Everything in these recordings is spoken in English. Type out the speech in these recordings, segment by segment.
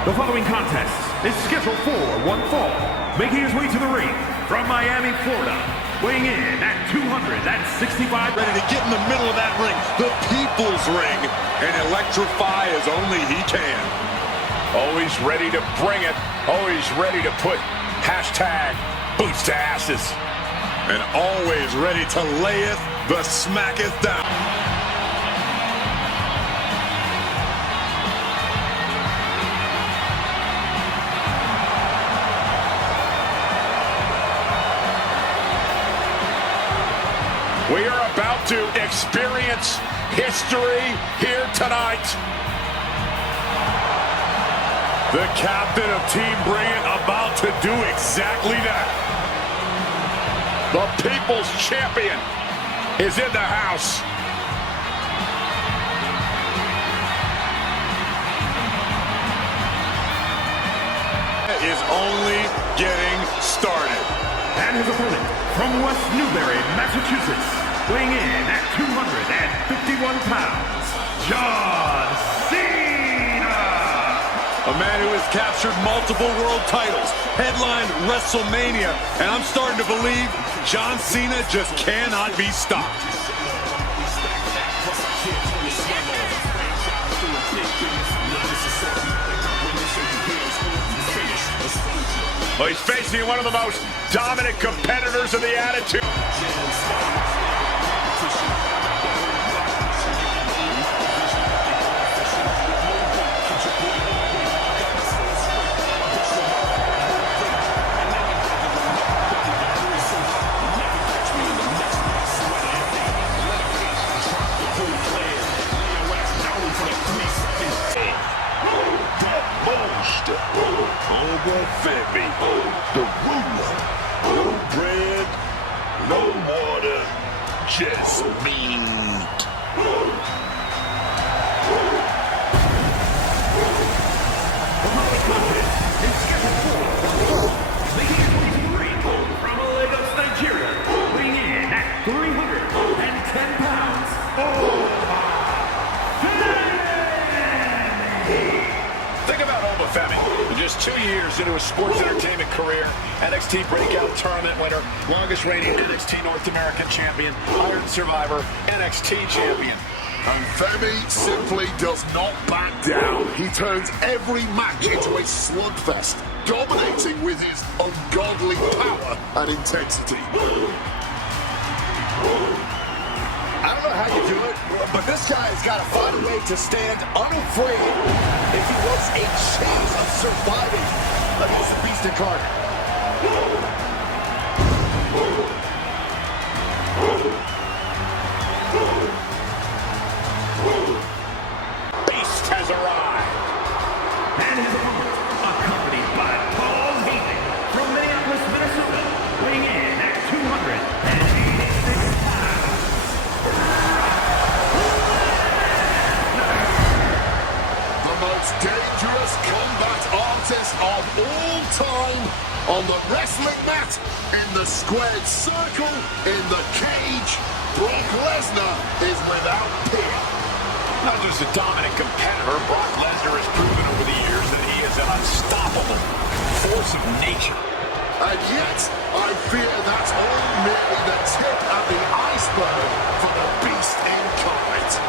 The following contest is scheduled for one fall. Making his way to the ring from Miami, Florida, weighing in at 265. Ready to get in the middle of that ring, the people's ring, and electrify as only he can. Always ready to bring it. Always ready to put hashtag boots to asses. And always ready to layeth the smacketh down. We are about to experience history here tonight. The captain of Team Bring It about to do exactly that. The People's Champion is in the house. It is only getting started. And his opponent from West Newbury, Massachusetts, weighing in at 251 pounds, John Cena! A man who has captured multiple world titles, headlined WrestleMania, and I'm starting to believe John Cena just cannot be stopped. Well, he's facing one of the most dominant competitors of the Attitude. The ruler, no bread, no water, just meat. From Lagos, Nigeria, weighing in at 310 pounds. Think about Obafemi. Just 2 years into his sports entertainment career, NXT Breakout Tournament winner, longest reigning NXT North American Champion, Iron Survivor, NXT Champion. And Femi simply does not back down. He turns every match into a slugfest, dominating with his ungodly power and intensity. I don't know how you do it, but this guy's got to find a way to stand unafraid if he wants a chance of surviving against the beast incarnate. Beast has arrived. And his opponent, accompanied by Paul Heyman from Minneapolis, Minnesota, weighing in at 286 pounds. The most dangerous combat artist of all time on the wrestling mat, in the squared circle, in the cage. Brock Lesnar is without peer. Not just a dominant competitor, Brock Lesnar has proven over the years that he is an unstoppable force of nature. And yet, I fear that's all merely the tip of the iceberg for the beast incarnate.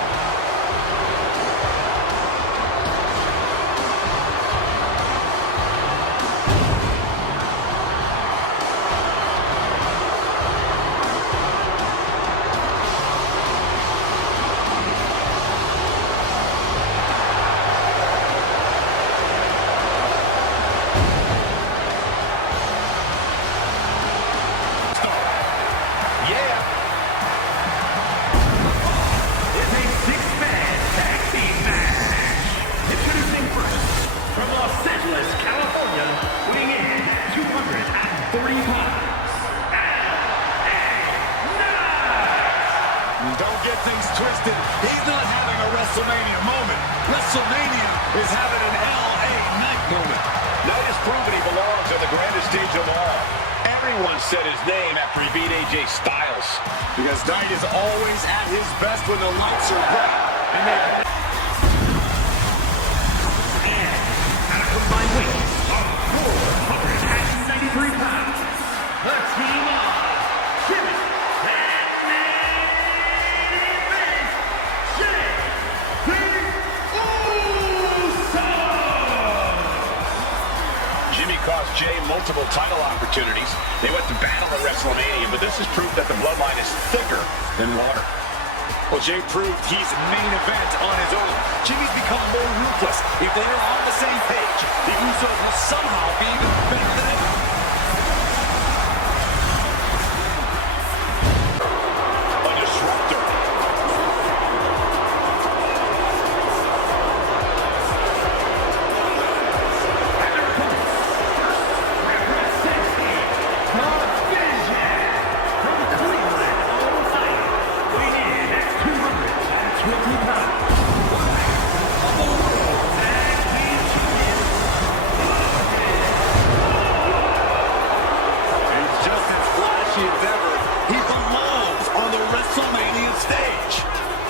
Don't get things twisted. He's not having a WrestleMania moment. WrestleMania is having an LA Knight moment. Knight has proven he belongs on the grandest stage of all. Everyone said his name after he beat AJ Styles. Because Knight is always at his best when the lights are bright. And at a Jay multiple title opportunities. They went to battle at WrestleMania, but this is proof that the bloodline is thicker than water. Well, Jay proved he's main event on his own. Jimmy's become more ruthless. If they're on the same page, the Usos will somehow be even better than ever. A disruptor.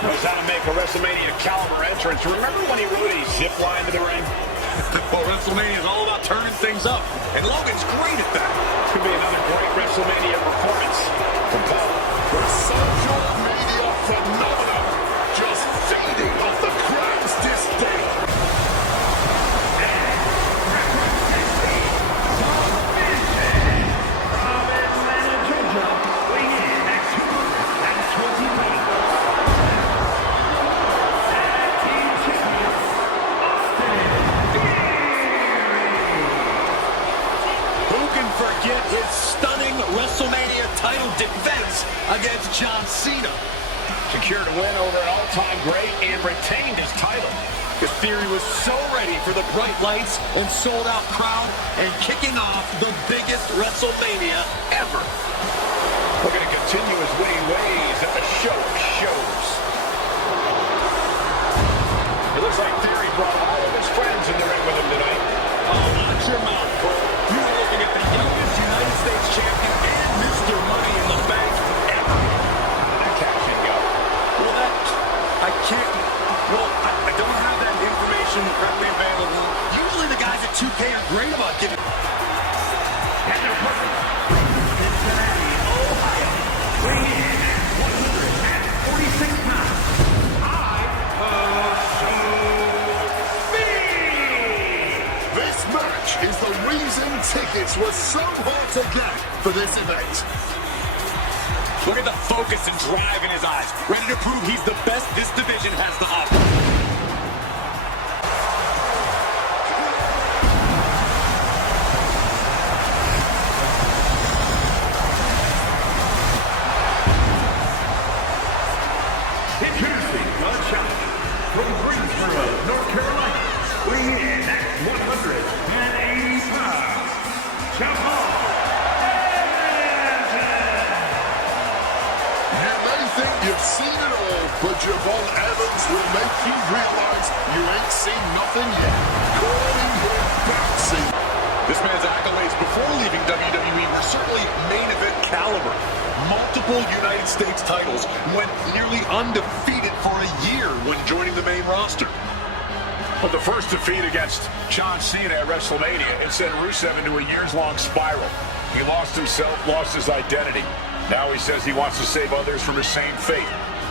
Knows how to make a WrestleMania caliber entrance. Remember when he rode a zip line to the ring? Well, WrestleMania is all about turning things up, and Logan's great at that. Could be another great WrestleMania performance from Paul. The social media phenomenon just feeding off the crowd's disdain. Forget his stunning WrestleMania title defense against John Cena. Secured a win over an all-time great and retained his title. The Theory was so ready for the bright lights and sold-out crowd and kicking off the biggest WrestleMania ever. We're going to continue his winning ways at the show shows. It looks like Theory brought all of his friends in the ring with him tonight. Oh, watch your mouth, Cole. You are looking at the youngest United States champion and Mr. Money in the Bank ever. That cash in go. Well, I can't. Well, I don't have that information readily available. Usually the guys at 2K are great about giving. And their partner from Cincinnati, Ohio, weighing in at 146 pounds. This match is the reason tickets were so hard to get for this event. Look at the focus and drive in his eyes. Ready to prove he's the best this division has to offer. Introducing the challenger from Greensboro, North Carolina, weighing in at 180 pounds. You've seen it all, but Javon Evans will make you realize you ain't seen nothing yet. Calling him bouncy. This man's accolades before leaving WWE were certainly main event caliber. Multiple United States titles, went nearly undefeated for a year when joining the main roster. But the first defeat against John Cena at WrestleMania, it sent Rusev into a years-long spiral. He lost himself, lost his identity. Now he says he wants to save others from the same fate,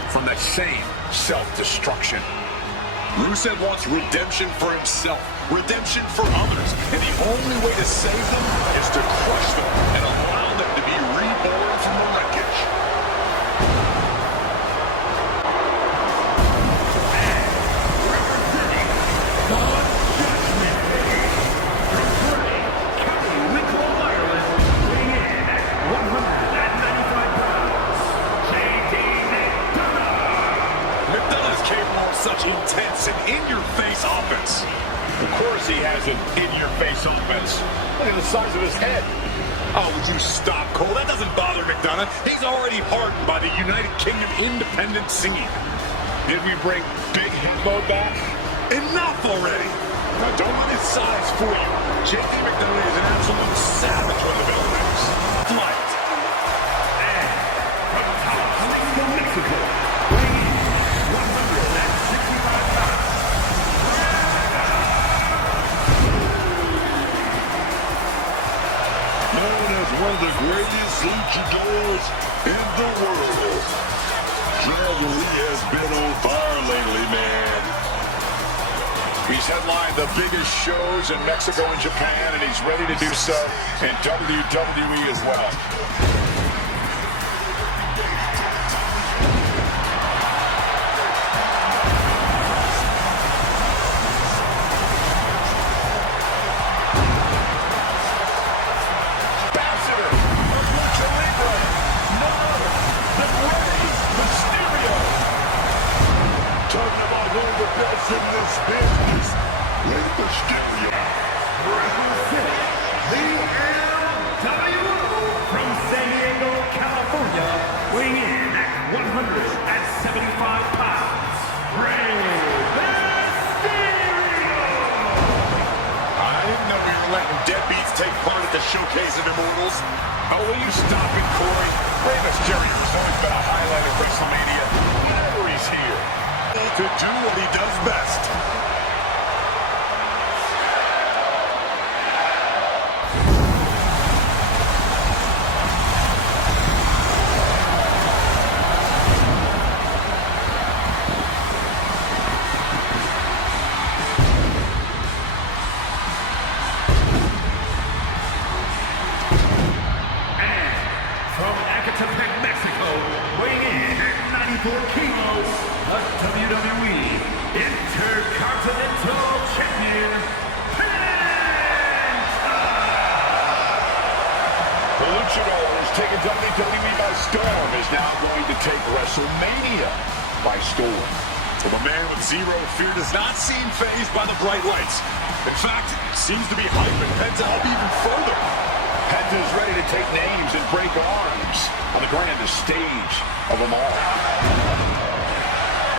from the same self-destruction. Rusev wants redemption for himself, redemption for others, and the only way to save them is to crush them and allow them to be reborn from the wreckage. Such intense and in-your-face offense. Of course he has an in-your-face offense. Look at the size of his head. Oh, would you stop, Cole? That doesn't bother McDonough. He's already hardened by the United Kingdom independent scene. Did we bring Big Head Mode back? Enough already. Now, don't let his size fool you. JD McDonough is an absolute savage when the bell rings. Flight. And from Mexico, Mexico, weighing in 165 pounds. Known as one of the greatest luchadors in the world. He has been on fire lately, man. He's headlined the biggest shows in Mexico and Japan, and he's ready to do so in WWE as well. In this business, Rey Mysterio. The LWO from San Diego, California, weighing in at 175 pounds, Rey Mysterio. I didn't know we were letting deadbeats take part at the Showcase of Immortals. Oh, will you stop it, Corey? Rey Mysterio has always been a highlight of WrestleMania whenever he's here. To do what he does best. Mexico, weighing in at 94 kilos, the WWE Intercontinental Champion, The Luchador has taken WWE by storm, is now going to take WrestleMania by storm. Well, the man with zero fear does not seem fazed by the bright lights. In fact, seems to be hyping Penta up even further. Penta's ready to take names and break arms on the grandest stage of them all.